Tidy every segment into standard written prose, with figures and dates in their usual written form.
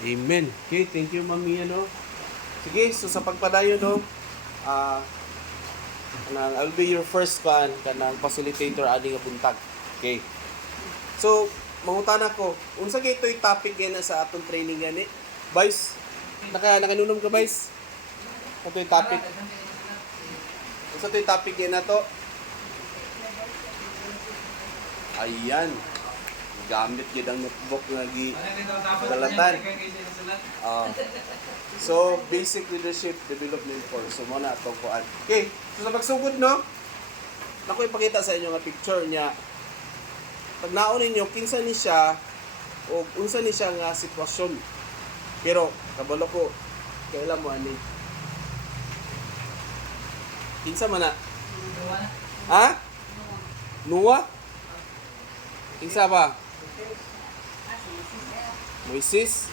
Amen. Okay, thank you, Mami, ano. Sige, so sa pagpadayon, no, I'll be your first kanang facilitator ani nga buntag. Okay. So, mangutana ko, unsa kay ito'y topic yan sa atong training gani? Vice, nakanunom ka, Vice? Ito'y topic. Unsa ito'y topic yan na to? Ayan. Gamit yun ang notebook nga dalatan. So, basic leadership development course. So, muna itong kuan. Okay. So, sa pagsugod, no? Naku, ipakita sa inyo nga picture niya. Pag naon ninyo, kinsa ni siya o unsa ni siya nga sitwasyon. Pero, kabalo ko, kailan mo ani? Kinsa man na? Ha? Noah? Kinsa ba? Moises?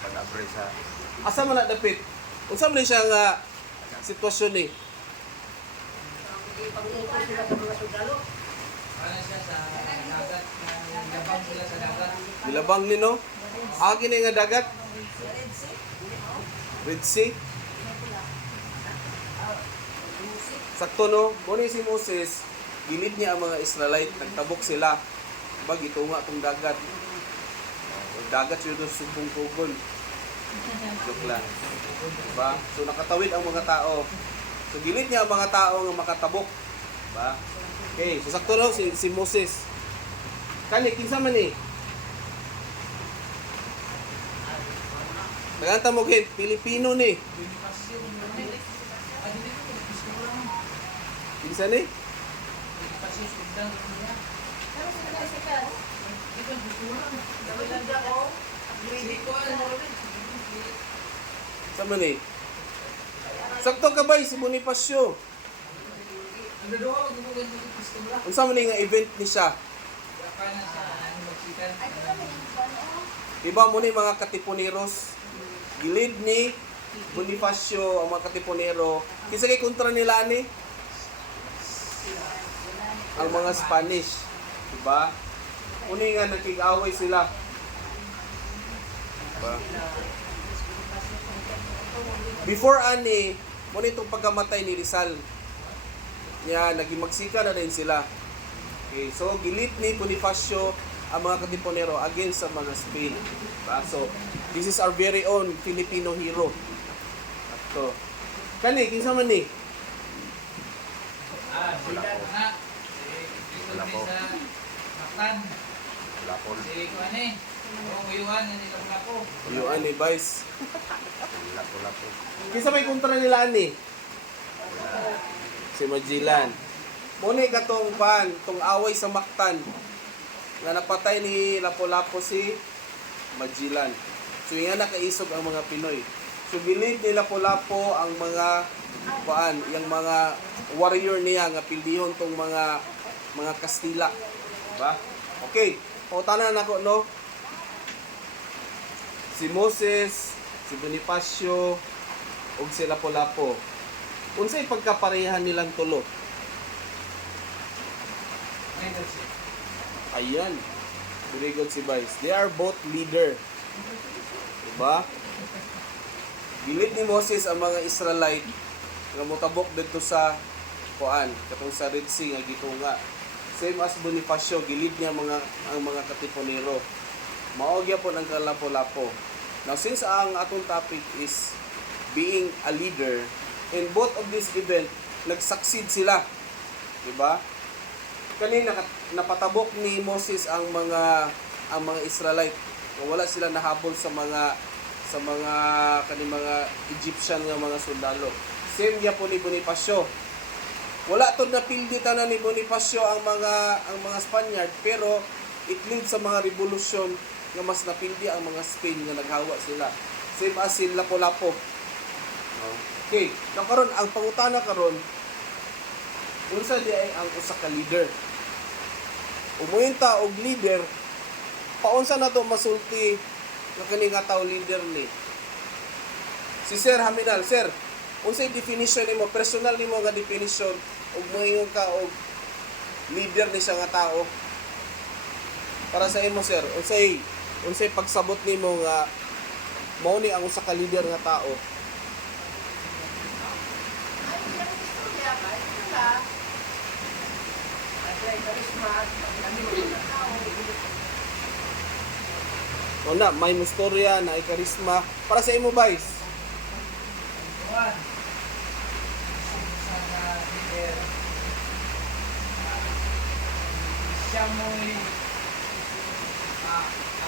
Pag-apre sa Asa man na dapit? Unsa man siya nga sitwasyon ni? Pag-uukos sila sa mga sundalo. Para siya sa dagat, nilabang sila sa dagat. Bilabang ni no? Agi ni nga dagat? Red Sea? Sakto no? Muna si Moses, gilid niya ang mga Israelite, nagtabok sila. Diba, gitunga tong dagat. Dagat yun doon subong tugon. Joke lang. Diba? So nakatawid ang mga tao. So gilid niya ang mga tao nga makatabok. Diba? Okay, so sakto no si Moses. Kani, kinsa man ni? Naganta mo kay Pilipino ni. Kinsa ni? Sa man ni? Sakto ka ba si Bonifacio? Unsa man ni nga event ni siya? Diba mo ni mga katipuneros? Gilid ni Bonifacio ang mga katipunero. Kinsa kay kontra nila ni? Ang mga Spanish. Diba? Uni nga nakig-away sila. Diba? Before ani, muna itong pagkamatay ni Rizal. Niya, naging magsika na rin sila. Okay, so gilid ni Bonifacio ang mga katipunero against sa mga Spain. Diba? So, this is our very own Filipino hero. So, kani, kinsa man ni? Sila na. Wala po. Sa Mactan. Lapol. Si Kuane. Uyuhan na nila wala po. Yung ani, Vice. Lapo. Kinsa may kontra nila ani? Si Magellan. Muna katong tong away sa Mactan nga napatay ni Lapu-Lapu si Magellan. So yan nakaisog ang mga Pinoy. So gilid ni Lapu-Lapu ang mga yung mga warrior niya nga pildihon tong mga Kastila. Diba? Okay. Pautanan nako no. Si Moses, si Bonifacio, ug si Lapu-Lapu. Unsay pagkaparehan nilang tulo? Ayan. Very good si Vice. They are both leader. Diba? Gilid ni Moses ang mga Israelite nga motabok dito sa katong sa Red Sea nga gitunga. Same as Bonifacio, gilid niya ang mga katipunero. Mao gyapon ang Lapu-Lapu. Now since ang atong topic is being a leader, in both of this event nag-succeed sila. Diba? Kanina napatabok ni Moses ang mga Israelite. Wala sila nahabol sa mga Egyptian nga mga sundalo. Same gyapon ni Bonifacio. Wala to napildi tanan ni Bonifacio ang mga Spaniard, pero it lead sa mga revolusyon nga mas napildi ang mga Spain nga naghawa sila. Same as si Lapu-Lapu. Okay, karon ang pangutana karon, unsa di ay ang usa ka leader? Umuinta og leader, paunsa na to masulti nga kani nga tawo leader ni? Si Sir Haminal, Sir, unsay definition nimo, personal nimo nga definition ug moingon ka og leader ni siya nga tao? Para sa imo, Sir, unsay pagsabot nimo nga Mao ni ang usa ka leader nga tao. Una, may mustorya na ay karisma. Para sa imo, Vice. Juan, isang leader, siya mo'y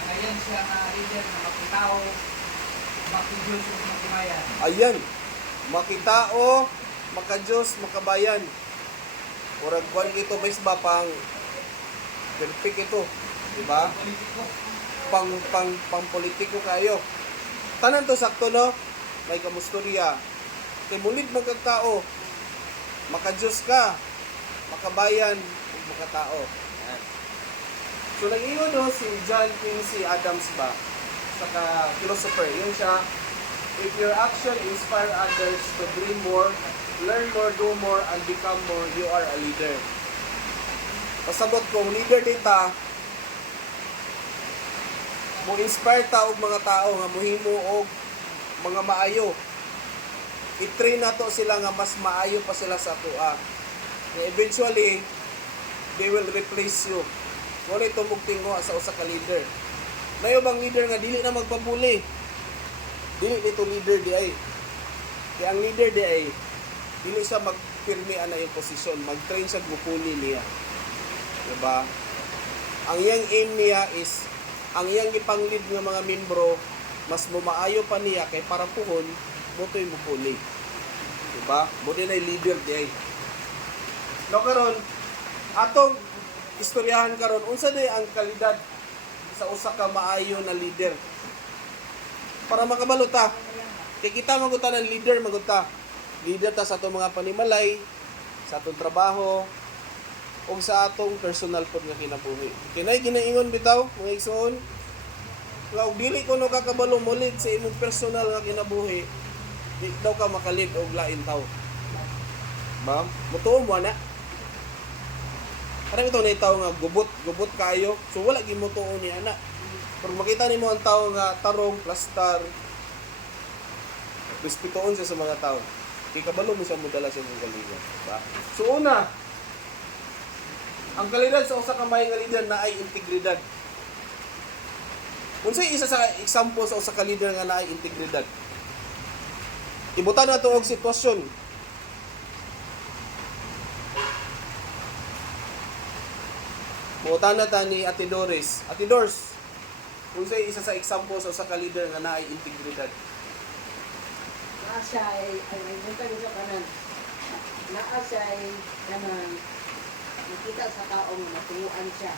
ngayon siya na leader na makitao, makidiyos o makimayan. Ayan. Makitao, makadiyos, makabayan. Murag kuan ito, Vice ba, pang perfect ito. Diba? Politiko. Pang politiko kayo. Tanan to sakto, no? May kamustorya. Kay mulid magkagtao. Makadiyos ka. Makabayan. Ug makatao. Ayan. So, nag-iwan no, si John Quincy Adams ba? Saka philosopher. Yun siya. If your action inspire others to dream more, learn more, do more, and become more, you are a leader. Pasabot kong leader dita, mo inspire ta og mga tao nga mohimo og mga maayo. I-train nato sila nga mas maayo pa sila sa atoa. Eventually, they will replace you. Wala ito mugtingo sa usa ka leader. Nayo bang leader nga dili na magpabuli? Dili dito leader di ay. Kaya ang leader di ay dili siya magpirmi ana yung posisyon, mag-train siya gupuli niya. Diba? Ang iyang aim niya is ang iyang ipang-lead ng mga membro mas mumaayo pa niya kay para puhon motoy mupuli. Diba? Buti na leader di ay. No karon atong istoryahan karon unsa day ang kalidad sa usa ka maayo na leader? Para makabalo ta. Kay kita maguta ng leader maguta. Leader ta sa atong mga panimalay, sa atong trabaho, o sa atong personal pod nga kinabuhi. Kinay ginaingon bitaw mga igsoon. Law dili ko no kakabalo molid sa imong personal nga kinabuhi. Di daw ka makalid og lain taw. Ba? Mutuo mo na. Parang ito na itaw nga gubot kayo. So wala gi mutuo ni ana. Pero makita nimo ang tao nga tarong, plastar, respetuon siya sa mga tao. Kaya kabalo mo siya modala sa mga kaligan. Diba? So una, ang kalidad sa usa ka may nga leader na ay integridad. Unsay isa sa example sa usa ka leader nga na ay integridad? Ibutan na to og sitwasyon. Butan na ta ni Ate Doris. Ate Doris, unsay isa sa example sa usa ka leader nga na ay integridad? Naasay, ay nagpunta ko sa kanan. Naasay, kanan, nakita sa taong matunguan siya.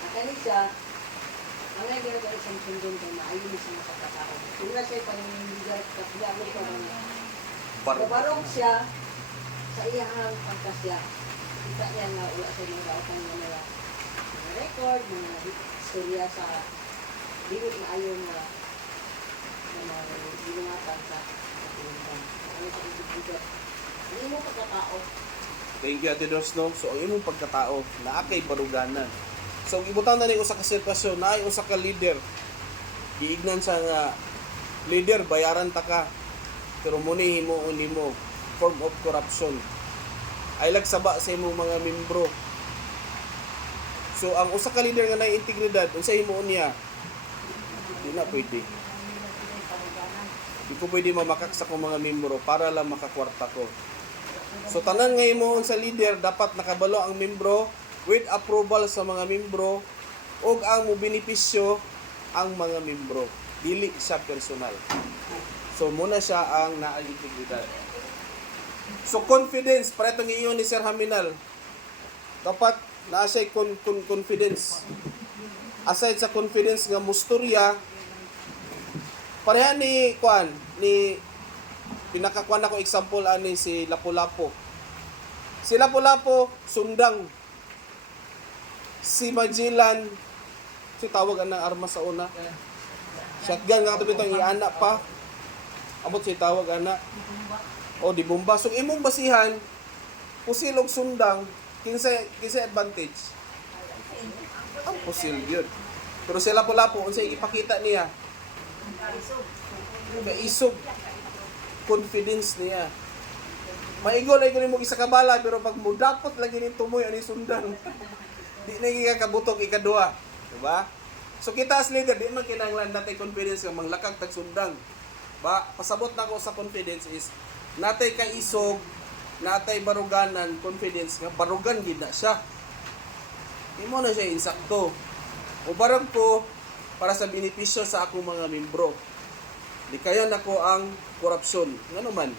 Nakani siya, ang ngay ginagawa siyang sundon kay maayon siya sa pagkatao. Kung na siya paninigigat, kapilalo pa mga barong siya sa iyahang pagkasya. Kita niya nga wala sa mga daotan nga mga record, mga istorya sa liwit na ayon na mga ginungatan sa katulungan. Ano sa ibibigat. Hindi mo pagkatao. Thank you, Ate Doris, no? So, ang imong pagkatao, naakay baruganan. So, ibutan na ni usa ka sitwasyon, na ay usa ka leader. Giignan sa nga, leader, bayaran ta ka. Pero muni himuon nimo form of corruption. Ay lagsaba sa imong mga membro. So, ang usa ka leader nga na integridad, unsa himuon niya? Di na pwede. Di ko pwede mamakak sa kong mga membro para lang makakwarta ko. So tanan nga imoon sa leader dapat nakabalo ang membro with approval sa mga membro ug ang mobenepisyo ang mga membro, dili sa personal. So muna siya ang naay integridad. So confidence, para itong iyon ni Sir Haminal, dapat naa siya confidence. Aside sa confidence nga musturya, pareha ni Kwan, ni pinakakuan ako example ani si Lapu-Lapu. Si Lapu-Lapu sundang. Si Magellan si tawag ang armas sa una. Shotgun nga ito itong iana pa. Abot si tawag ana. O di bomba. So imong basihan pusil og sundang kinsa advantage. Ang pusil yun. Pero si Lapu-Lapu unsay ipakita niya? Isog confidence niya. Maigol ay mo isa ka bala pero pag mo dapat lagi ni tumoy ani sundan. Di na gigakabutok ikadua, di ba? So kita as leader di man kinahanglan natay confidence nga manglakag tag sundang. Ba, pasabot na ko sa confidence is natay ka isog, natay baruganan, confidence nga barugan gid na siya. Di mo na siya insakto. O barang ko para sa benepisyo sa akong mga membro. Di kaya nako ang korupsyon. Ngano man?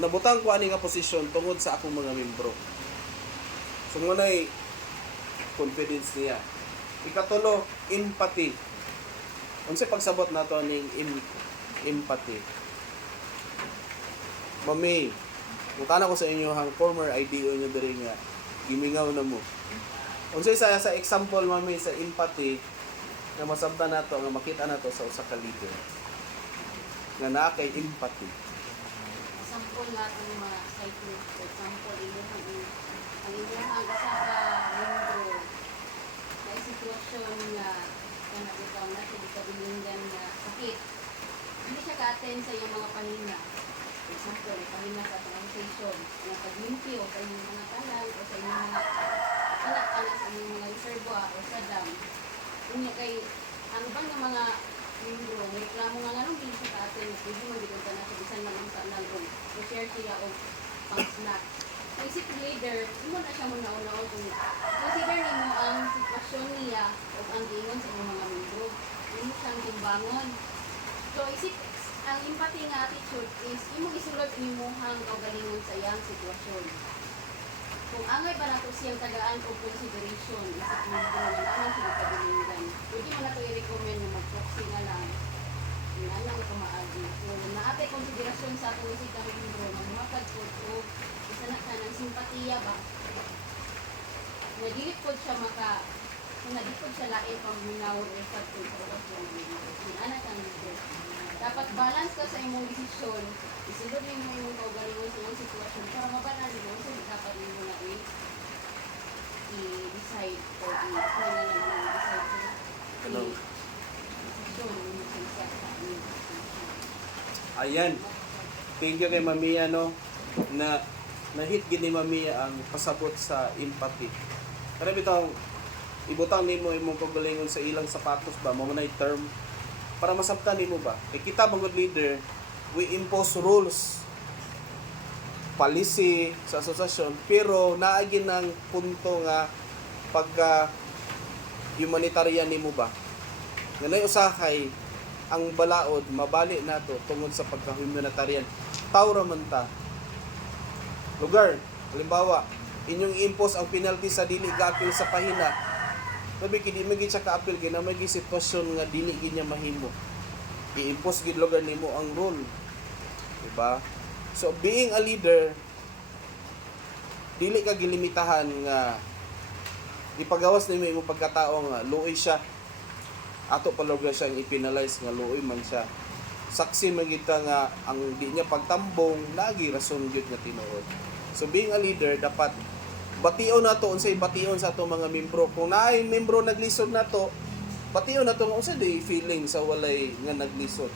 Nabutang ko ani nga posisyon tungod sa akong mga membro. So ngunay confidence niya. Ikatulo, empathy. Unsay pagsabot nato ning empathy? Mami, mutana ko sa inyo hang former IDO nyo diri nga gimingaw na mo. Unsay sa example mami sa empathy nga masabtan nato nga makita nato sa usa ka leader nga naa kay empathy. Example nga itong mga cyclist. For example, ang inyong isa ka membro na sitwasyon nga bitaw na siya sa bilingan nga sakit. Hindi siya ka-attend sa iyong mga panina. For example, panina sa organization, na pag-limpyo sa inyong mga tanan o sa inyong mga anak-anak sa inyong mga reserva o sa dam. Unya kay ano bang ng mga membro may reklamo nga nganong dili siya ka-attend na pwede mo dito na sa bisan lang sa nalong o share siya o pang snack. Ang isip leader, imo na siya muna una-una kung consider nimo ang sitwasyon niya o ang gingon sa inyong mga membro. Imo siyang timbangon. So isip ang empathy nga attitude is imo isulod nimo hang kaugalingon sa iyang sitwasyon. Kung angay ba nato siyang tagaan o consideration, isip mo na naman siya kabilingan. Pwede mo na ito i-recommend na mag-proxy nga lang. Yan lang ito maagi. So, naapay konsiderasyon sa atong isip kami membro na mapag po o isa na ka ng simpatiya ba? Nagilip po siya nagilip po siya lain pang minawag o sa pagkakasyon ng membro. Yan anak ang membro. Dapat balance ka sa imong desisyon. Isulod mo yung kaugalingon sa iyong sitwasyon para mabalance mo. So, dapat mo na i-decide o i-decide Hello. desisyon mo sa isa sa iyong sitwasyon. Ayan. Thank you kay Mamiya no na na-hit gid ni Mamiya ang pasabot sa empathy. Pero bitaw ibutang nimo imong kaugalingon sa ilang sapatos ba mo na term para masabtan nimo ba? Kay kita mga leader, we impose rules, policy sa asosasyon, pero naagi ng punto nga pagka humanitarian nimo ba? Ganay usahay ang balaod mabali nato tungod sa pagka-humanitarian. Tawra man ta. Lugar, halimbawa, inyong impose ang penalty sa dili gapil sa pahina. Sabi kidi magi siya ka-apil kay na may sitwasyon nga dili gid niya mahimo. I-impose gid lugar nimo ang rule. Diba? So being a leader dili ka gilimitahan nga ipagawas nimo imong pagkatao nga luoy siya. Ato pa lugar siya i-penalize nga luoy man siya. Saksi man kita nga ang di niya pagtambong nagi rason gyud nga tinuod. So being a leader dapat bation nato unsay bation sa ato mga membro. Kung naay membro naglisod nato, bation nato nga unsay day feeling sa walay nga naglisod.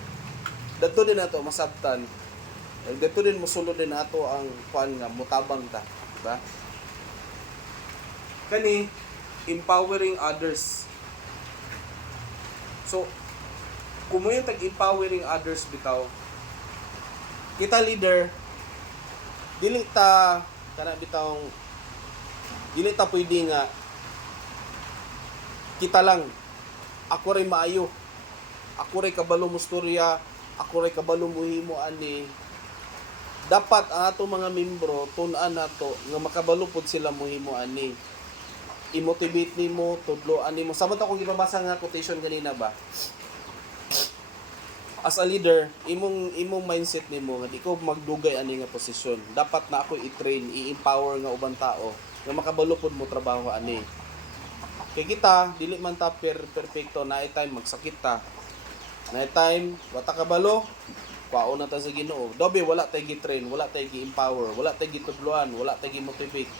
Dadto din nato masabtan. Dadto din mosulod din nato ang kuan nga mutabang ta, di ba? Kani empowering others. So kung mo yung tag-empowering others bitaw, kita leader dili ta kana bitawng dili ta pwede nga kita lang ako ray maayo, ako ray kabalo mo storya, ako ray kabalo mo himo ani. Dapat ang ato mga membro tun-an nato nga makabalo pod sila mo himo ani. I-motivate nimo, tudloan nimo. Samot akong gibabasa nga quotation kanina ba? As a leader, imong mindset nimo nga di ko magdugay ani nga posisyon. Dapat na ako i-train, i-empower nga ubang tao nga makabalo pod mo trabaho ani. Kay kita dili man ta perfecto, na time magsakit ta. Na time wata kabalo, kwaon na ta sa Ginoo. Dobe wala tay gi-train, wala tay gi-empower, wala tay gitudloan, wala tay gi-motivate.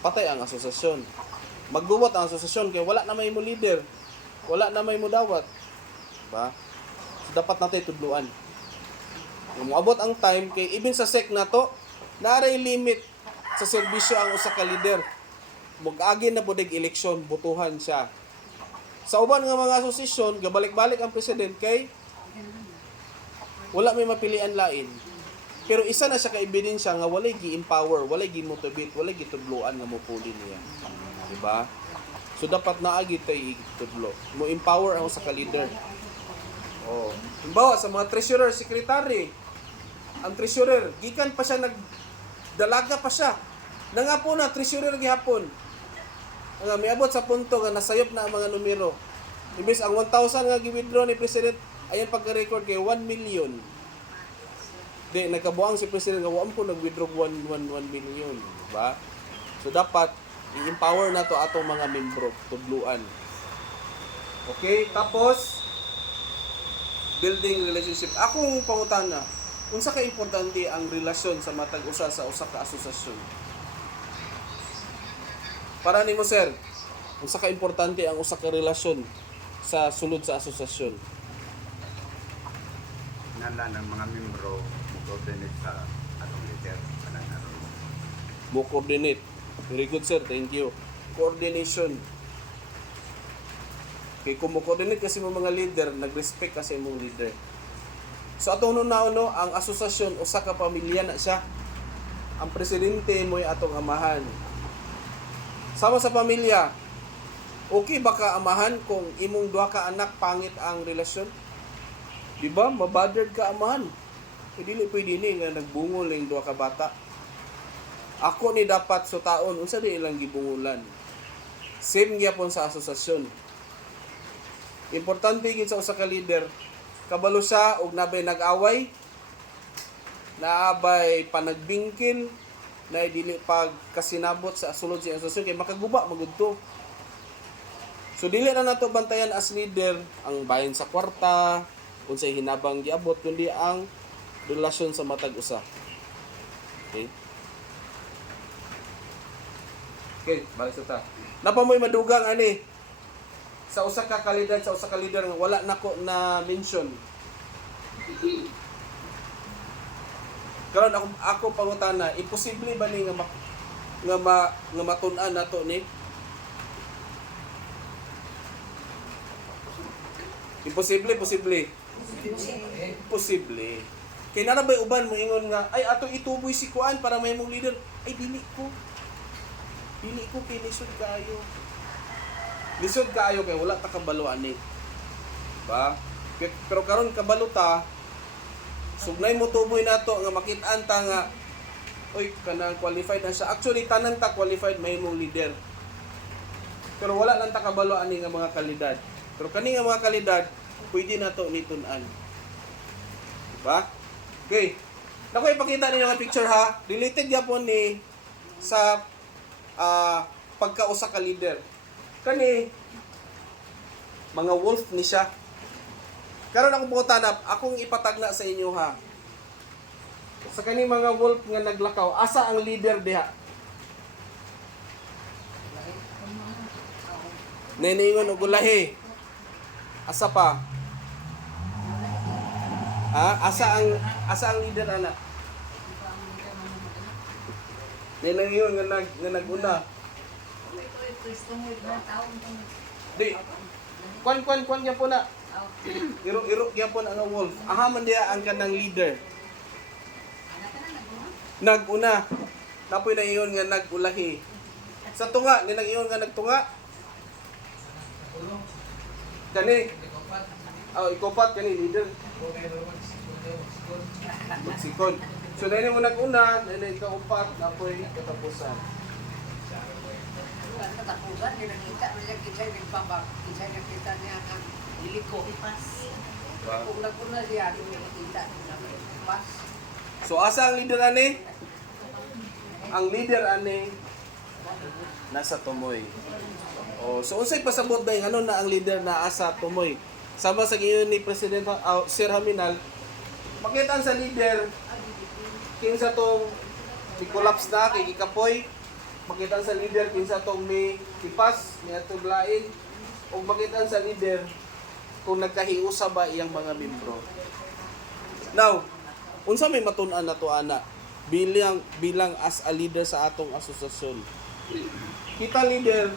Patay ang asosasyon. Magduwat ang asosasyon kay wala na may mo leader. Wala na may mo dawat. Diba? So, dapat natin tudluan. Kung moabot ang time, kay even sa SEC na to, naaray limit sa serbisyo ang usa ka leader. Mag-agi na budig eleksyon, butuhan siya. Sa uban nga mga asosasyon, gabalik-balik ang president kay wala may mapilian lain. Pero isa na siya ka ebidensya nga walay gi-empower, walay gi-motivate, walay gitudloan nga mopuli niya. Diba? So dapat naagi tay itudlo. Mo empower ang usa ka leader. Oh, halimbawa sa mga treasurer, secretary, ang treasurer, gikan pa siya nagdalaga pa siya. Nga po na treasurer gihapon. Nga miabot sa punto nga nasayop na ang mga numero. Imbes ang 1,000 nga gi-withdraw ni president, ayan pagka-record kay 1 million. Di nagkabuang si president nga wa po nag-withdraw 1 million, diba? So dapat i-empower na to atong mga membro, tudluan. Okay, tapos building relationship. Akong pangutana, unsa ka importante ang relasyon sa matag usa sa usa ka asosasyon? Para nimo sir, unsa ka importante ang usa ka relasyon sa sulod sa asosasyon? Nala ng mga membro mag-coordinate sa atong leader. Kanang ano. Mo coordinate. Very good sir, thank you. Coordination. Kay kung mo coordinate kasi mo mga leader, nag-respect kasi mong leader. So atong nunaw ang asosasyon usa ka pamilya na siya. Ang presidente mo atong amahan. Sama sa pamilya, okay ba ka amahan kung imong duha ka anak pangit ang relasyon? Di ba? Mabothered ka amahan. Dili pwede ni nga nagbungol ning duha ka bata. Ako ni dapat sutaon unsa di ilang gibungulan. Same gyapon sa asosasyon. Importante gid sa usa ka leader, kabalo siya og nabay nag-away, naabay panagbingkil, na dili pag kasinabot sa sulod sa asosasyon kay makaguba magud to. So dili na nato bantayan as leader ang bahin sa kwarta, unsay hinabang giabot kundi ang relasyon sa matag usa. Okay? Okay, balik sa ta. Napamoy madugang ani sa usa ka kalidad sa usa ka leader nga wala nako na mention. Karon ako pangutana, imposible ba ni nga matun-an nato ni? Imposible. Posible. Kay nara bay uban mo ingon nga ay ato ituboy si kuan para may mong leader. Ay dili ko kay lisod kaayo. Lisod kaayo kay wala ta kabalo ani. Ba? Pero karon kabalo ta. Sugnay mo tuboy nato nga makit-an ta nga oy kanang qualified na siya. Actually tanan ta qualified may mong leader. Pero wala lang ta kabalo ani nga mga kalidad. Pero kani nga mga kalidad pwede na to nitun-an. Diba? Okay. Naku, ipakita ninyo nga picture ha. Related yapon ni sa pagkausa ka leader. Kani mga wolf ni siya. Karon akong butanap, akong ipatagna sa inyo ha. Sa kani mga wolf nga naglakaw, asa ang leader diha? Neningon og gulahi. Asa pa? Asa ang leader ana? Neningon nga naguna. Di. Kwan niya po na. Iro niya po na ang wolf. Aha man diya ang kanang leader. Naguna. Napoy na iyon nga nagulahi. Sa tunga, ni nag-iyon nga nagtunga. Kani. Ikopat kani leader. Magsikon. So dahil mo nag-una, dahil ika-upat, napoy katapusan. Katapusan, nakita niya kita nagpabak. Kita nakita niya ang iliko. Kung naguna siya, nakita niya pas. So asa ang leader ani? Ang leader ani nasa Tumoy. So unsay pasabot ba ano na ang leader na asa Tumoy? Sama sa giyon ni President Sir Haminal, makita sa leader kinsa tong collapse na kay gikapoy, makita sa leader kinsa tong may tipas, may atog lain, o makita sa leader kung nagkahiusa ba iyang mga membro. Now, unsa may matun-an nato ana bilang as a leader sa atong asosasyon. Kita leader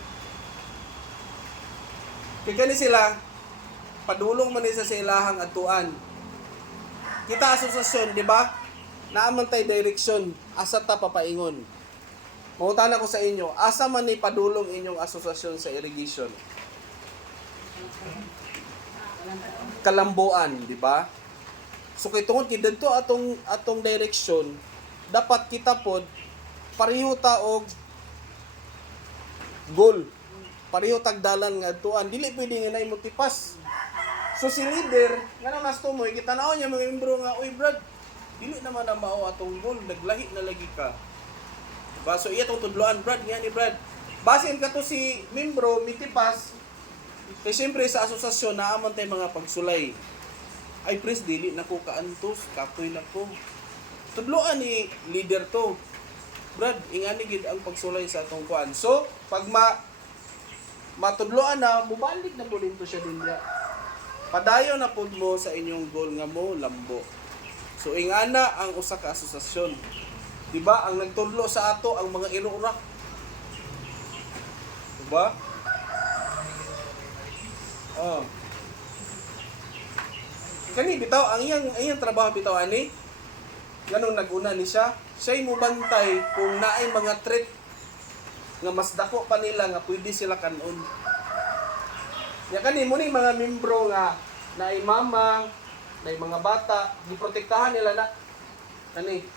kay kani sila padulong man ni sa ilahang atuan. Kita asosasyon, di ba? Naaman tay direksyon asa ta papaingon. Mangutana ko sa inyo, asa man ni padulong inyong asosasyon sa irrigation? Kalambuan, di ba? So kay tungod kay didto atong direksyon, dapat kita pod pareho ta og goal. Pareho tagdalan nga adtuan, dili pwede nga nay motipas. So si leader, nga nas tumoy gitan-aw niya mga membro nga, "Uy Brad, dili naman na mao atong goal, naglahi na lagi ka." Diba? So iya tong tudloan, Brad, nga ni Brad. Basin ka to si membro mitipas. Kay siyempre sa asosasyon naaman tay mga pagsulay. Ay pres dili na ko kaantos, kapoy na ko. Tudloan ni leader to. Brad, ingani gid ang pagsulay sa atong kuan. So, pag matudloan na, mubalik na po dito siya din niya. Padayon na po mo sa inyong goal nga mo, lambo. So, ingana ang usa ka asosasyon. Diba? Ang nagtudlo sa ato, ang mga iro-ura. Diba? Oh. Kani bitaw ang iyang trabaho bitaw ani. Ganun naguna ni siya. Siya'y mubantay kung naay mga threat nga mas dako pa nila nga pwede sila kanon. Ya kani mo ni mga membro nga naay mama, naay mga bata, giprotektahan nila na kani.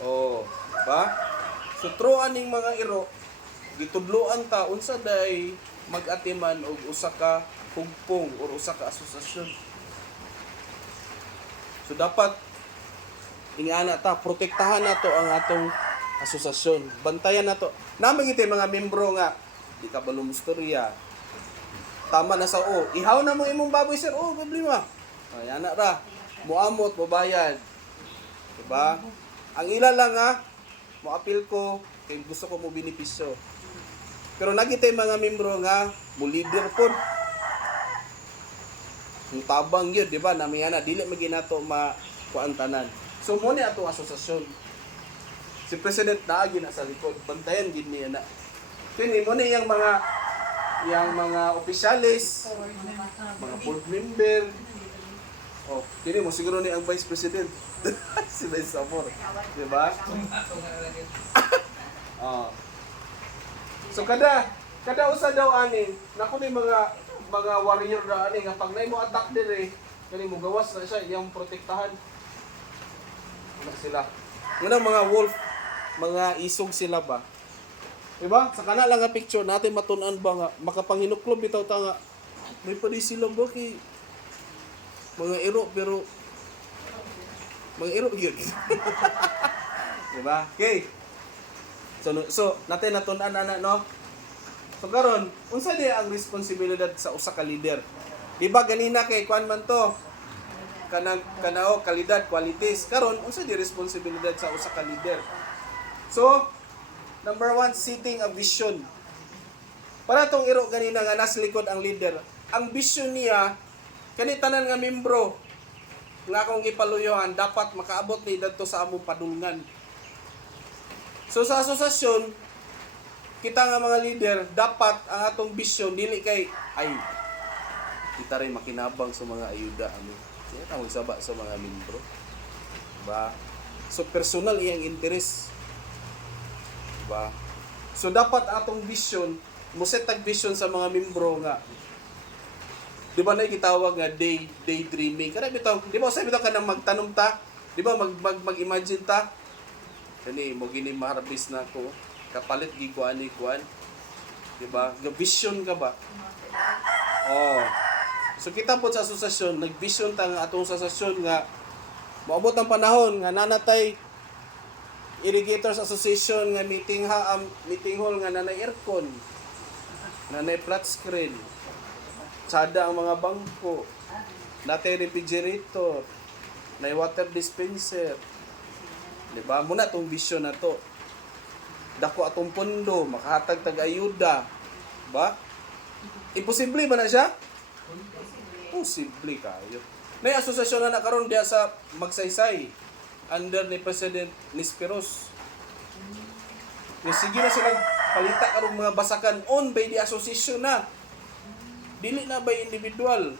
Oh, ba? So truan ning mga iro gitudloan ta unsa day mag-atiman og usa ka hugpong o usa ka asosasyon. So dapat ingana ta protektahan nato ang atong asosasyon. Bantayan nato. Namang ite mga membro nga di ka balumustorya. Tama na sa ihaw na mo imong baboy sir. Problema. Ay ana ra. Muamot mobayad. Diba? Ang ila lang moapil ko kay gusto ko mo benepisyo. Pero nagitay mga membro nga mo leader pod. Yung tabang yun, di ba? Nami ana dili maginato makuantanan. So mo ni atong asosasyon. Si president naagi na sa likod, bantayan gid niya na. Kini mo ni yang mga opisyalis, mga board member. Oh, kini mo siguro ni ang vice president. Si Vice Amor, di ba? Oh. So kada usa daw ani, nako ni mga warrior na ani nga pag nay mo attack dire, kani mo gawas na siya iyang protektahan. Ano sila? Ngano mga wolf, mga isog sila ba? Diba? Sa kana lang nga picture natin matun-an ba nga makapanghinuklob bitaw ta nga may pa di sila ba kay mga iro pero mga iro yun. Diba? Okay. So natin natun-an ana no. So karon, unsa di ang responsibilidad sa usa ka leader? Diba ganina kay kuan man to? Kanao kalidad, qualities. Karon unsa di responsibilidad sa usa ka leader? So, number 1, setting a vision. Para tong iro ganina nga nas likod ang leader. Ang vision niya kani tanan nga membro nga akong ipaluyohan dapat makaabot ni dadto sa among padulngan. So sa asosasyon kita nga mga leader, dapat ang atong vision dili kay ay kita rin makinabang sa mga ayuda amin. Kaya ta magsaba sa mga membro. Diba? So personal iyang interest. Diba? So dapat atong vision, muset tag vision sa mga membro nga. Di ba na gitawag nga daydreaming. Kana bitaw, di ba sa bitaw kanang magtanom ta? Di ba mag-imagine ta? Kani mo gini ma-harvest na ko. Kapalit gi kuan. Di ba? Ga-vision ka ba? Oh. So kita po sa asosasyon, nag-vision ta nga atong asosasyon nga maabot ang panahon nga nanatay Irrigators Association nga meeting hall nga nanay aircon, nanay flat screen, sada ang mga bangko, natay refrigerator, nay water dispenser. Di ba? Muna tong vision na to. Dako atong pondo, makahatag tag ayuda. Ba? Imposible ba na siya? Posible kayo. May asosasyon na nakaroon diya sa Magsaysay under ni President Nisperos. Sige na silang palita karong mga basakan on by the association na. Dili na by individual.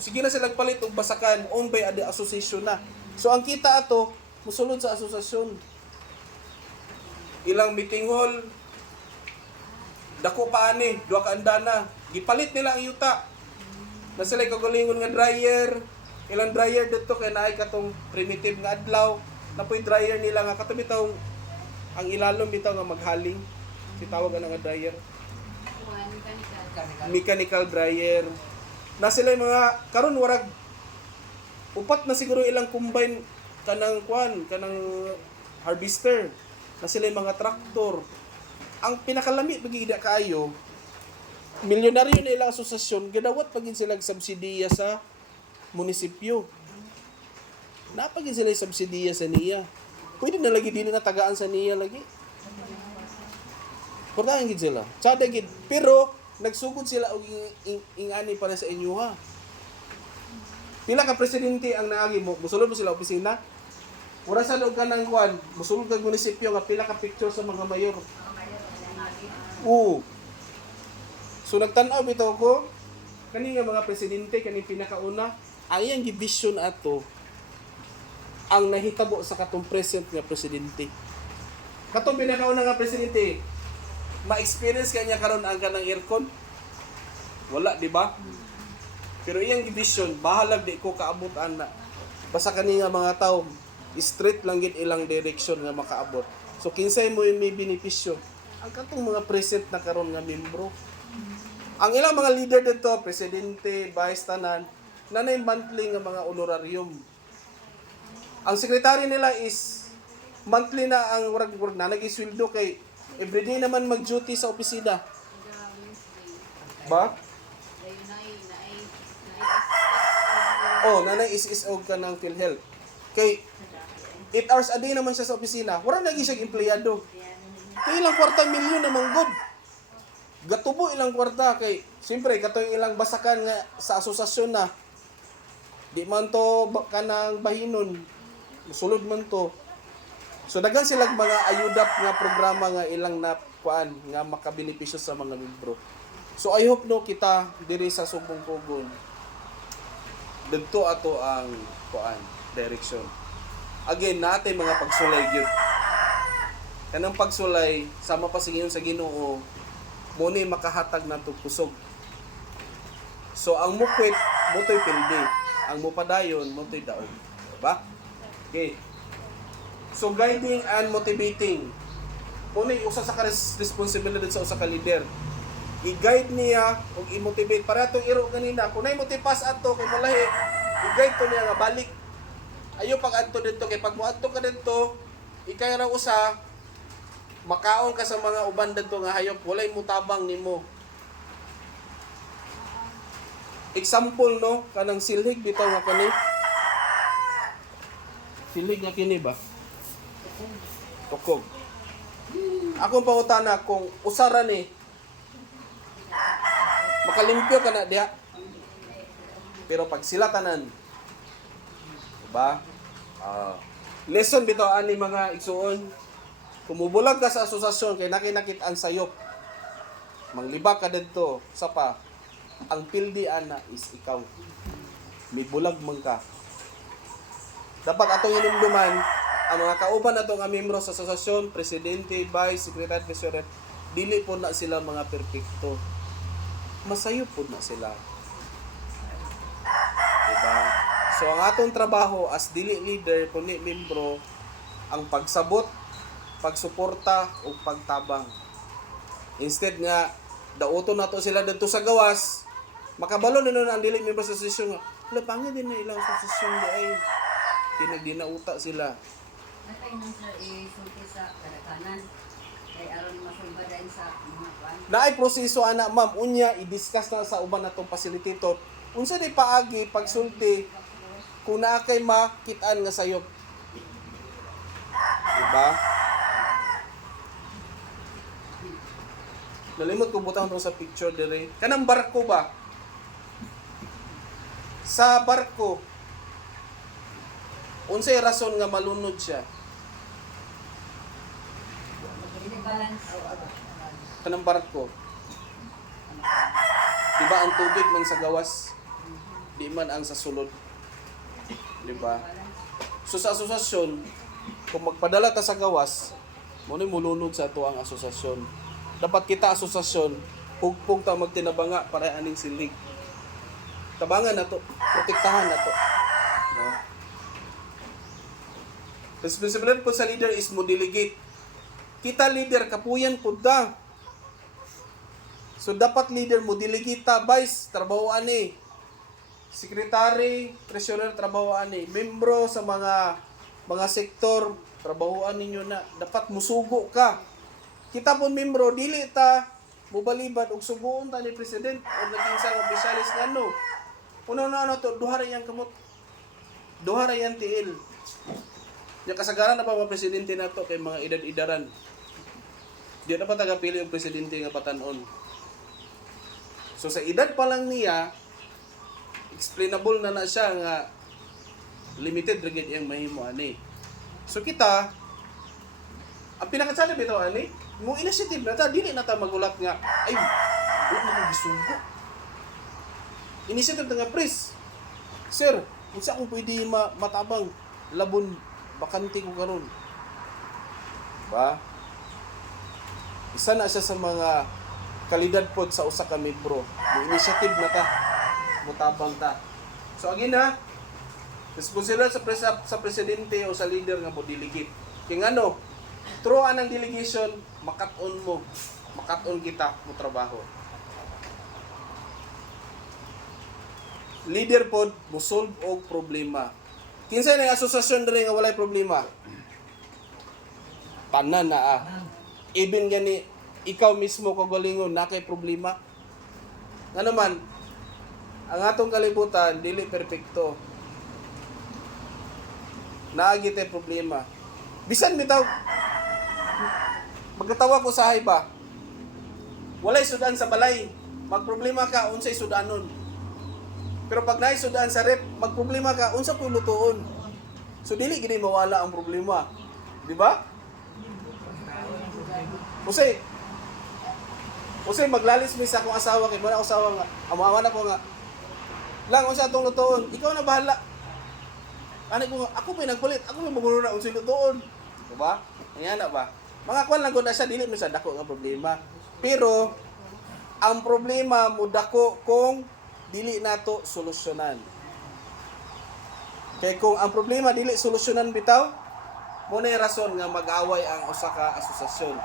Sige na silang palit og basakan on by the association na. So ang kita ato musulod sa asosasyon. Ilang meeting hall dako pa ani, duha ka andana. Gipalit nila ang yuta. Na sila kagalingon nga dryer, ilang dryer dito kay naay katong primitive nga adlaw. Napoy dryer nila nga katubi taong ang ilalom bitaw nga maghaling. Sitawag nga dryer. Mechanical dryer. Na sila yung mga karon warag upat na siguro ilang combine kanang kanang harvester. Na sila yung mga traktor. Ang pinakalami pagigida kaayo, milyonaryo na ilang asosasyon, gadawat pagin sila subsidiya sa munisipyo. Napagin sila subsidiya sa niya. Pwede na lagi din nga tagaan sa niya lagi. Portahan gid sila. Sada gid. Pero nagsugod sila og ingani para sa inyo ha. Pila ka presidente ang naagi mo? Musulod mo sila opisina? Mura sa og kanang kuan, musulod kag munisipyo nga pila ka picture sa mga mayor. So nagtan-aw bitaw ko kani nga mga presidente kani pinakauna ang iyang gibisyon ato ang nahitabo sa katong present nga presidente. Katong pinakauna nga presidente, ma-experience kanya karon ang kanang aircon? Wala, di ba? Pero iyang gibisyon, bahalag di ko kaabot ana. Basta kani nga mga tawo, straight lang gid ilang direction nga makaabot. So kinsay mo yung may benepisyo? Ang katong mga present na karon nga membro. Ang ilang mga leader dito, presidente, vice tanan, nanay monthly nga mga honorarium. Ang secretary nila is monthly na ang warag na nag-isweldo kay everyday naman mag-duty sa opisina. Ba? Nanay is ka ng PhilHealth. Kay 8 hours a day naman siya sa opisina. Wala naging siya empleyado. Kay ilang kwarta milyon naman good. Gatubo ilang kwarta kay siyempre kato yung ilang basakan nga sa asosasyon na di man to kanang bahinon. Sulod man to. So daghan silang mga ayudap nga programa nga ilang na kuan nga makabenepisyo sa mga membro. So I hope no kita diri sa Subong Pugon didto ato ang kuan direction. Again natin mga pagsulay gyud. Kanang pagsulay sama pa sa Ginoo mo ni makahatag nato kusog. So ang mukwit motoy pildi, ang mupadayon motoy daog, diba? Okay. So guiding and motivating. Muna usa sa responsibilidad sa usa ka leader. I-guide niya ug i-motivate para to iro kanina. Kunay motipas ato kay malahi, i-guide to niya nga balik. Ayo pag adto dito kay pag moadto ka dito, ikay ra usa makaon ka sa mga uban dito nga hayop walay mutabang nimo. Example no kanang silhig bitaw nga kani. Silhig nga kini ba? Tukog. Akong pangutana kung usara ni makalimpyo ka na diha. Pero pag sila tanan, diba? Lesson bitaw ani mga igsuon. Kumubulag ka sa asosasyon kay nakinakit ang sayop. Manglibak ka dito sa pa. Ang pildi ana is ikaw. May bulag man ka. Dapat atong hinumduman ang mga kauban nato nga miyembro sa asosasyon, presidente, vice, secretary, treasurer, dili po na sila mga perpekto. Masayo po na sila. Diba? So ang atong trabaho as dili leader, puni miyembro, ang pagsabot, pagsuporta o pagtabang. Instead nga dauto nato sila dito sa gawas, makabalo na nun ang dili miyembro sa asosasyon nga, lapangin din na ilang asosasyon di ay pinagdinauta sila. Natay nang sir isulti sa kadakanan kay aron masulba dayon sa mga kwan. Naay proseso ana ma'am unya i-discuss na sa uban natong facilitator. Unsa di paagi pagsulti kung naa kay makit-an nga sayop. Diba? Nalimot ko butang tong sa picture dire. Kanang barko ba? Sa barko, unsay rason nga malunod siya? Hindi balance. Kanang barko. Di ba ang tubig man sa gawas? Di man ang sa sulod. Di ba? So sa asosasyon, kung magpadala ta sa gawas, mo ni mulunod sa ato ang asosasyon. Dapat kita asosasyon, pugpong ta magtinabanga para aning silig. Tabangan na to, protektahan na to. No? Responsibility po sa leader is mo delegate. Kita leader, kapuyan po da. So dapat leader mo delegate ta, vice, trabaho ani. Secretary, treasurer, trabaho ani. Membro sa mga sektor, trabahoan ninyo na. Dapat musugo ka. Kita po membro, dili ta mubalibad og suguon ta ni president o naging isang opisyalis nga no. Uno na to, duha ra yang kamot. Duha ra yang tiil. Yung kasagaran na pa mga presidente nato kay mga edad-idaran. Di na pa tagapili yung presidente nga patanon. So sa edad pa lang niya, explainable na siya nga limited ra gid iyang mahimo ani. So kita ang pinakatsala bitaw ani, mo initiative na ta dili na ta magulat nga ay wala na ko gisugo. Initiative nga pres. Sir, unsa akong pwede matabang labon bakante ko karon. Ba? Isa na siya sa mga kalidad pod sa usa ka membro. Mo initiative na ta, mutabang ta. So again ha, responsibilidad sa presidente o sa leader nga mo delegate. Kaya ano, through anang delegation, makat-on mo. Makat-on kita mo trabaho. Leader pod mo solve og problema. Kinsay na asosasyon diri nga walay problema? Tanan na Even gani ikaw mismo kagalingon na kay problema. Nga naman, ang atong kalibutan dili perpekto. Naagi tay problema. Bisan bitaw magkatawa ko sa ba? Walay sudan sa balay. Magproblema ka unsay sudanon. Pero pag naisudan sa rep, magproblema ka, unsa po lutuon. So, dili gini mawala ang problema. Di ba? Usay, maglalis mi sa akong asawa, kay mo na asawa nga, amawan ako nga, lang, unsa atong lutuon, ikaw na bahala. Ano ko nga, ako may nagpalit, ako may magulo na unsay lutuon. Di ba? Ayan na ba? Mga kwan lang ko na siya, dili mo sa dako nga problema. Pero, ang problema mo dako kung dili nato solusyonan. Kaya kung ang problema dili solusyonan bitaw, mo na rason nga mag-away ang usa ka asosasyon.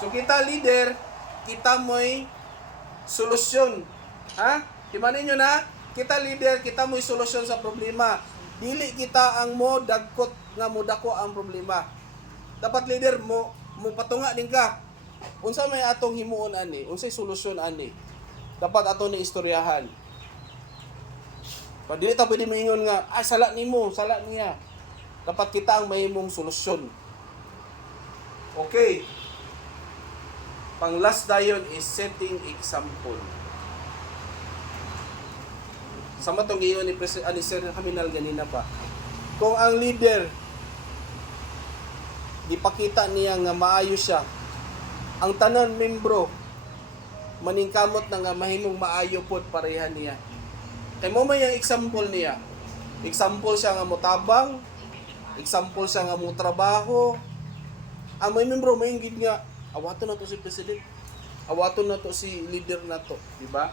So kita leader, kita mo'y solusyon. Ha? Timanin nyo na, kita leader, kita mo'y solusyon sa problema. Dili kita ang mo dagkot nga mo dako ang problema. Dapat leader mo patunga din ka. Unsa may atong himuon ani? Unsay solusyon ani? Dapat ato ni istoryahan. Pag dili ta pwede maingon nga, ay sala nimo, sala niya. Dapat kita ang mahimong solusyon. Okay. Pang last dayon is setting example. Sama tong giingon ni Sir Haminal ganina pa. Kung ang leader dipakita niya nga maayo siya, ang tanan membro maningkamot na nga mahimong maayo pod pareha niya. Kay mo may ang example niya. Example siya nga motabang, example siya nga mo trabaho. Ang may membro may ingid nga awaton na to si president. Awaton na to si leader na to, di ba?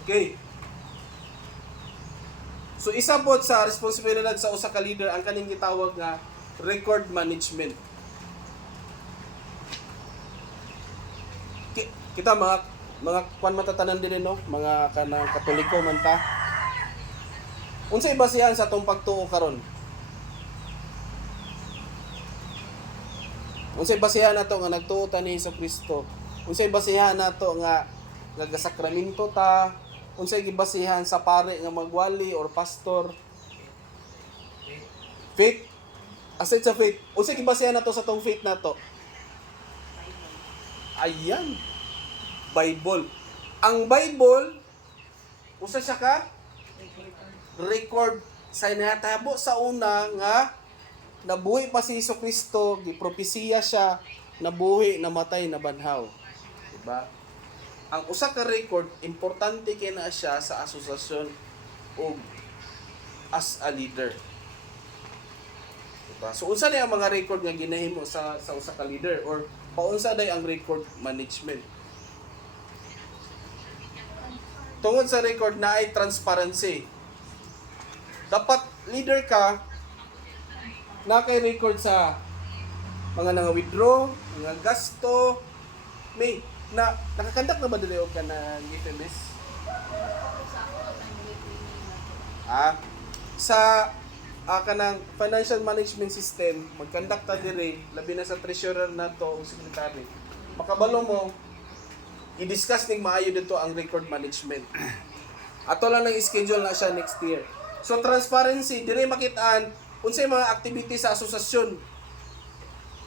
Okay. So isa pod sa responsibilidad sa usa ka leader ang kaning gitawag nga record management. Kita mga kwan matatanan din no, mga kanang Katoliko man ta. Unsay basihan sa atong pagtuo karon? Unsay basihan nato nga nagtuo ta ni Jesucristo? Unsay basihan nato nga nagasakramento ta? Unsay gibasihan sa pare nga magwali or pastor? Faith. Aside sa faith, unsay gibasihan nato sa tong faith nato? Ayan. Bible. Ang Bible, usa siya ka record sa natabo sa una nga nabuhi pa si Jesucristo, gipropesiya siya, nabuhi, namatay, nabanhaw. Diba? Ang usa ka record, importante kay na siya sa asosasyon o as a leader. Diba? So unsa na ang mga record nga ginahimo sa usa ka leader or paunsa day ang record management? Tungod sa record na ay transparency. Dapat leader ka na kay record sa mga nanga-withdraw, mga gasto, may nakakandak na ba dili og ka na GFMS? Sa kanang financial management system, magkandak ta diri, labi na sa treasurer nato o secretary. Makabalo mo, i-discuss ning maayo dito ang record management. Ato lang nang schedule na siya next year. So transparency, diri makitaan unsay mga activities sa asosasyon.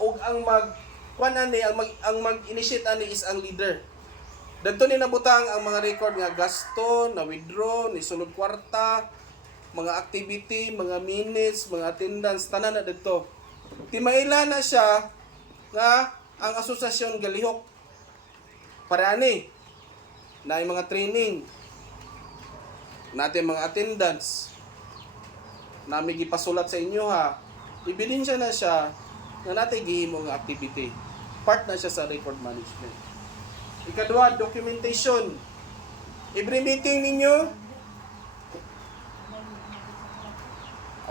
Og ang ang mag-initiate ani is ang leader. Dadto ni nabutang ang mga record nga gasto, na withdraw, ni sulod kwarta, mga activity, mga minutes, mga attendance, tanan na dito. Timaila na siya nga ang asosasyon galihok. Para ani, na yung mga training, natin mga attendance, namin gipasulat sa inyo ha, ebidensya na siya na natin gihimo nga activity. Part na siya sa record management. Ikadua, documentation. Every meeting ninyo,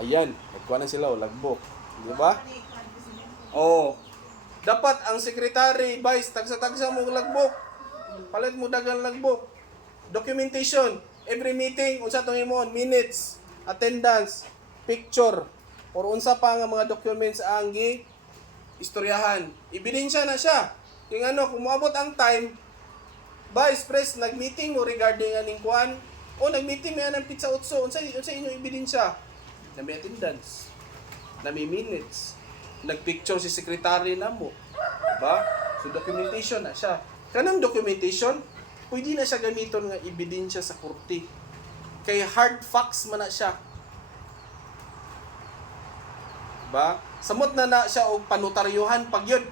ayan, nagkuha na sila o logbook. Di ba? Dapat ang secretary, vice, tagsa-tagsa mo logbook. Palit mo dagang logbook. Documentation. Every meeting, unsa itong imoon, minutes, attendance, picture, or unsa pa nga mga documents ang istoryahan. Ebidensya na siya. Kung kung moabot ang time, vice pres, nag-meeting mo regarding aning kuan, o nag-meeting mo yan ng pizza utso, unsa inyong ebidensya? Na may attendance, na may minutes, nag-picture si secretary na mo. Diba? So documentation na siya. Kanang documentation, pwede na siya gamiton nga ebidensya sa korte. Kay hard facts man na siya. Diba? Samot na siya og panotaryuhan pag yun.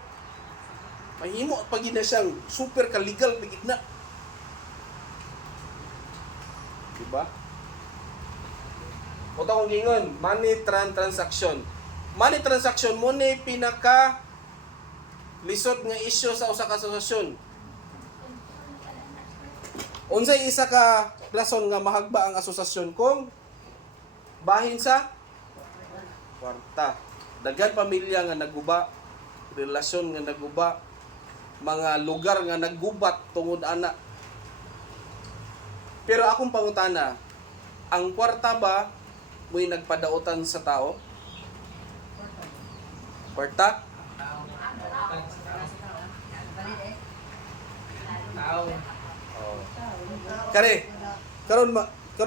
Mahimo pag na siyang super ka-legal bigid na. Diba? O kung gingon, money transaction. Money transaction mo ni pinaka lisod nga issue sa usa ka asosasyon. Unsay isa ka rason nga mahagba ang asosasyon kung bahin sa kwarta. Daghan pamilya nga naguba, relasyon nga naguba, mga lugar nga naggubat tungod ana. Pero akong pangutana, ang kwarta ba mo'y nagpadautan sa tao? Kwarta? Tao. Karon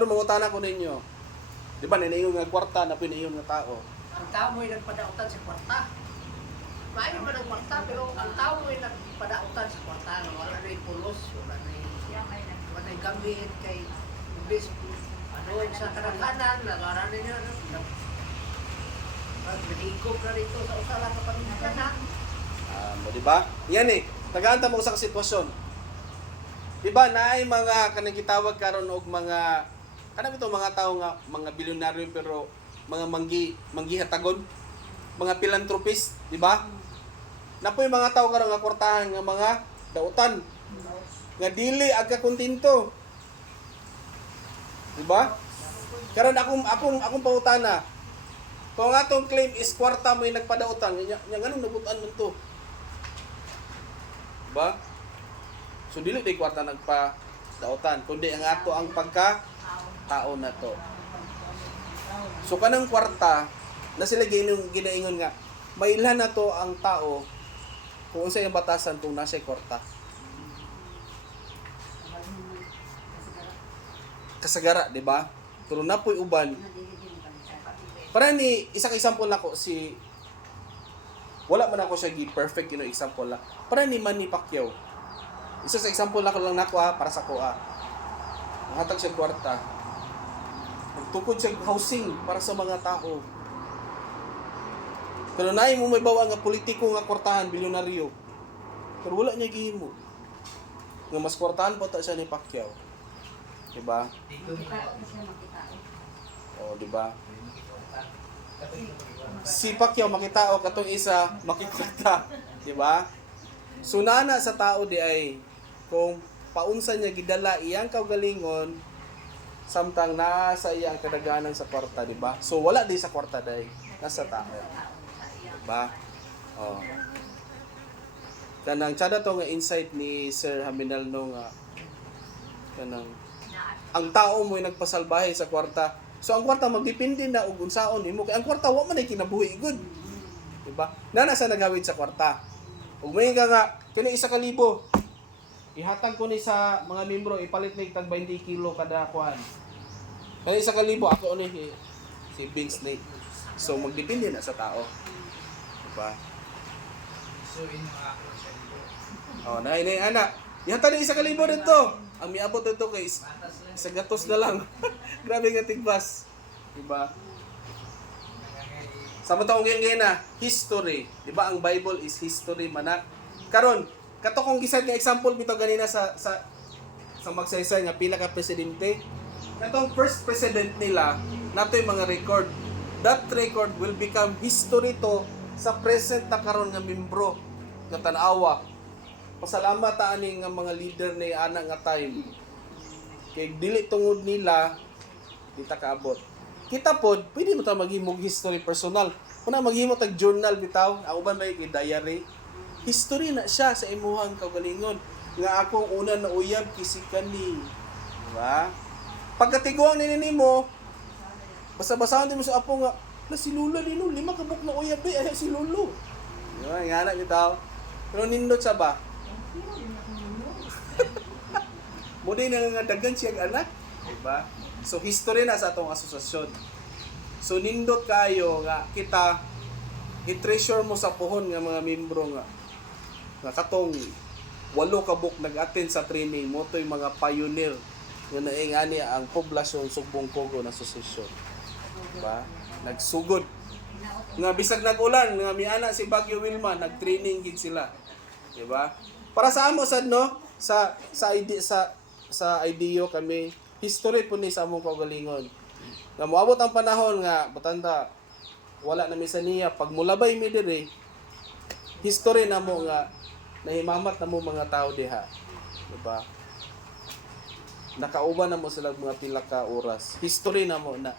mangutana ko ninyo. Di ba ninaingon nga kwarta na pinaingon nga tao? Ang tao mo'y nagpadautan sa kwarta. Maayo man ang kwarta, pero ang tao mo'y nagpadautan sa kwarta. Wala na'y pulos, wala na'y gamit, kay bis, sa kadaghanan, nagaran ninyo, nagbiligog na rito sa usala sa pamilya. Di ba? Yan tagaan mo sa sitwasyon. Di ba naay mga kanang gitawag karon og mga kanang ito mga tao nga mga bilyonaryo pero mga manggihatagon, mga philanthropist, di ba? Napoy mga tao karon nga kwartahan nga mga dautan nga dili aga kontento. Di ba? Karon akong pangutana. Kung ang atong claim is kwarta mo yung nagpadautan, nya nganong nabutan man to? Di ba? So dili day kwarta nagpadautan, kundi ang ato ang pagka-tao na to. So kanang kwarta na sila ginaingon nga mailhan na to ang tao kung unsa yung batasan kung nasa kwarta. Kasagara, di ba? Pero napoy uban. Para ni isa ka example nako si wala man ako siya gi perfect example la. Para ni Manny Pacquiao. Isa sa example na ko lang nako para sa ko Hatag siya kwarta. Nagtukod siya housing para sa mga tao. Pero naay mo may bawa nga politiko nga kwartahan, bilyonaryo. Pero wala niya gihimo. Nga mas kwartahan po ta siya ni Pacquiao. Diba? Dito Makitao na siya, makitao. O, diba? Si Pacquiao makitao, katong isa makikita. Diba? So, nana sa tao di ay, kung paunsa niya gidala iyang kaugalingon, samtang nasa iyang kadaganan sa kwarta, diba? So, wala di sa kwarta day. Nasa tao. Diba? O. Kanang tsada to nga insight ni Sir Haminal no nga kanang ang tao mo ay nagpasalbahe sa kwarta. So ang kwarta magdepende na og unsaon nimo kay ang kwarta wa man ay kinabuhi good. Diba? Nana sa nagawid sa kwarta. Ug may nga kini 1,000. Ihatag ko ni sa mga membro ipalit ni tag 20 kilo kada kuan. Kaya 1,000 ako ni si Vince Nate. So magdepende na sa tao. Diba? So, in mga prosento. Oh, nay anak. Ihatag ni 1,000 dito. Ang miabot dito kay Patas lang. sa gatos na lang. Grabe nga tigbas. Diba? Sa mga taong ngayon na, history. Diba ang Bible is history manak. Karon, kato kong gisad nga example bitaw ganina sa magsaysay nga pila ka presidente. Katong first president nila, nato yung mga record. That record will become history to sa present na karon nga membro nga tan-awa. Pasalamat ta ani nga mga leader ni ana nga time. Kay dili tungod nila di ta kaabot. Kita pod pwede mo ta maghimog history personal. Kuna maghimo tag journal bitaw, ang uban may diary. History na siya sa imuhang kaugalingon nga akong una na uyab kisikan ni. Diba? Pagkatiguang nimo, basa-basahon din mo sa apo nga, na si Lolo nino, 5 kabuk na uyab ay si Lolo. Diba? Nga na bitaw. Pero nindot sa ba? Muna nga dagan siyang anak. Diba? So, history na sa atong asosasyon. So, nindot kayo nga kita i-treasure mo sa puhon nga mga membro nga katong 8 kabuk nag-attend sa training mo to'y mga pioneer nga naingani ang poblasyon Sugbong Kogon Association. Diba? Nagsugod. Nga bisag nag-ulan, nga miana si Baguio Wilma, nag-training gid sila. Diba? Para sa amo sad no, sa IDO kami, history po ni sa among kaugalingon. Nga moabot ang panahon nga batanda wala na mi sa niya pag mulabay mi diri, history na mo nga nahimamat na mo mga tao diha. Diba? Nakauban na mo sila mga pila ka oras. History na mo na.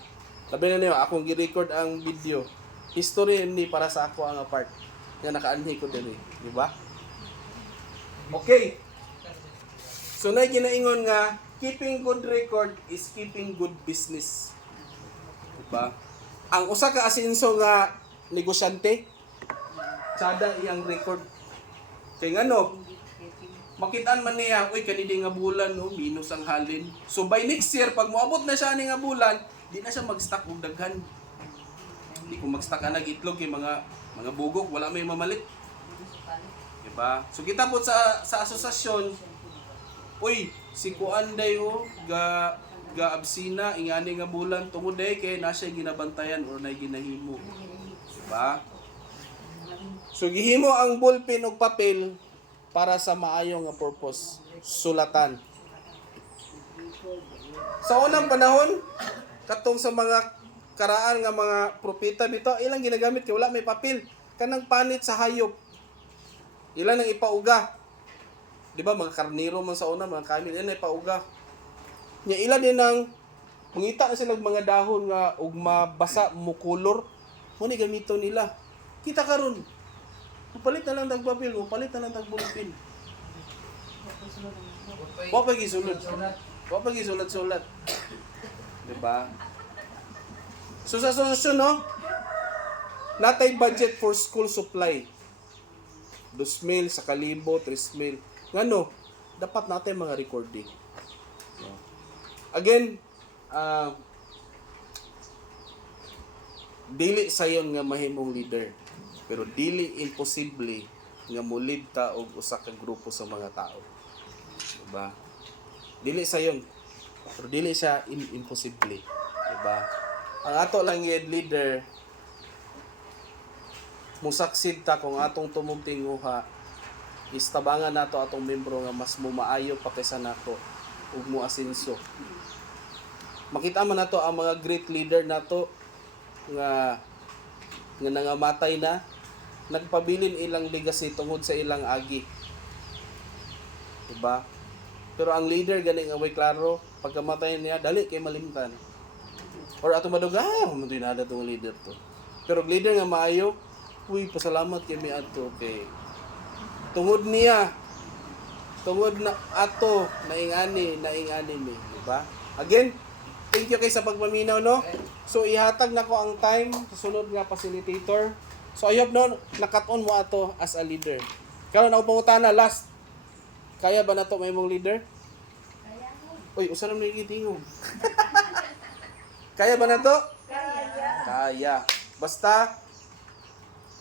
Labi na niyo akong gi-record ang video. History ni para sa ako ang part nga nakaanhi ko diri, di ba? Okay. So na ginaingon nga keeping good record is keeping good business. Diba? Ang usa ka asenso nga negosyante sada iyang record. Kay ngano makitaan man niya, uy kanidi nga bulan no, minus ang halin. So by next year pag moabot na siya ni nga bulan, di na siya mag-stock og daghan. Di ko mag-stock anag itlog kay mga bugok wala may mamalit. Diba? So kita po sa asosasyon, uy, si Kuanday ga absina ingani nga bulan tungod day kay na siya ginabantayan or nay ginahimo. Diba? So gihimo ang ballpen og papel para sa maayo nga purpose, sulatan. Sa unang panahon, katong sa mga karaan nga mga propeta dito, ilang ginagamit kay wala may papel, kanang panit sa hayop. Ilan ang ipauga. 'Di ba mga karnero man sa una, mga kamil ilan ipauga. Nya ilan din ang mangita na sila mga dahon nga ug mabasa mo color, mo ni gamito nila. Kita karon. Upalit na lang tag papel, upalit na lang tag ballpen. Wa pa gisulod. Wa pa gisulat-sulat. 'Di ba? So sa solusyon no, natay budget for school supply. 2,000, 1,000, 3,000. Ngano, dapat natin mga recording. Again, dili sayon nga mahimong leader. Pero dili imposible nga molid ta og usa ka grupo sa mga tao. Diba? Dili sa yun. Pero dili siya imposible. Diba? Ang ato lang yung leader, musaksid ta kung atong tumungtinguha, istabangan nato atong membro nga mas mumaayo pa kaysa nato ug mo asenso. Makita man nato ang mga great leader nato nga nangamatay na, nagpabilin ilang legacy tungod sa ilang agi. Diba? Pero ang leader gani nga way klaro, pagkamatay niya dali kay malimtan. Or ato madug, hindi na tong leader to. Pero leader nga maayo, uy, pasalamat kay mi adto kay tungod niya, tungod na ato naingani ni, di ba? Again, thank you kay sa pagpaminaw, no? So ihatag nako ang time sa sunod nga facilitator. So I hope no nakat-on mo ato as a leader. Karon ako pangutana last. Kaya ba nato may mong leader? Uy, usa na may gitingog. Kaya ba nato? Kaya. Basta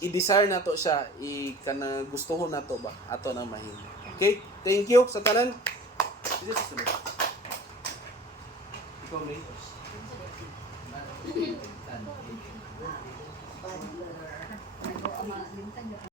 i-desire nato siya, kana gustuhon nato ba ato na mahimo. Okay? Thank you sa tanan. Ikaw may Bago ang mga limtan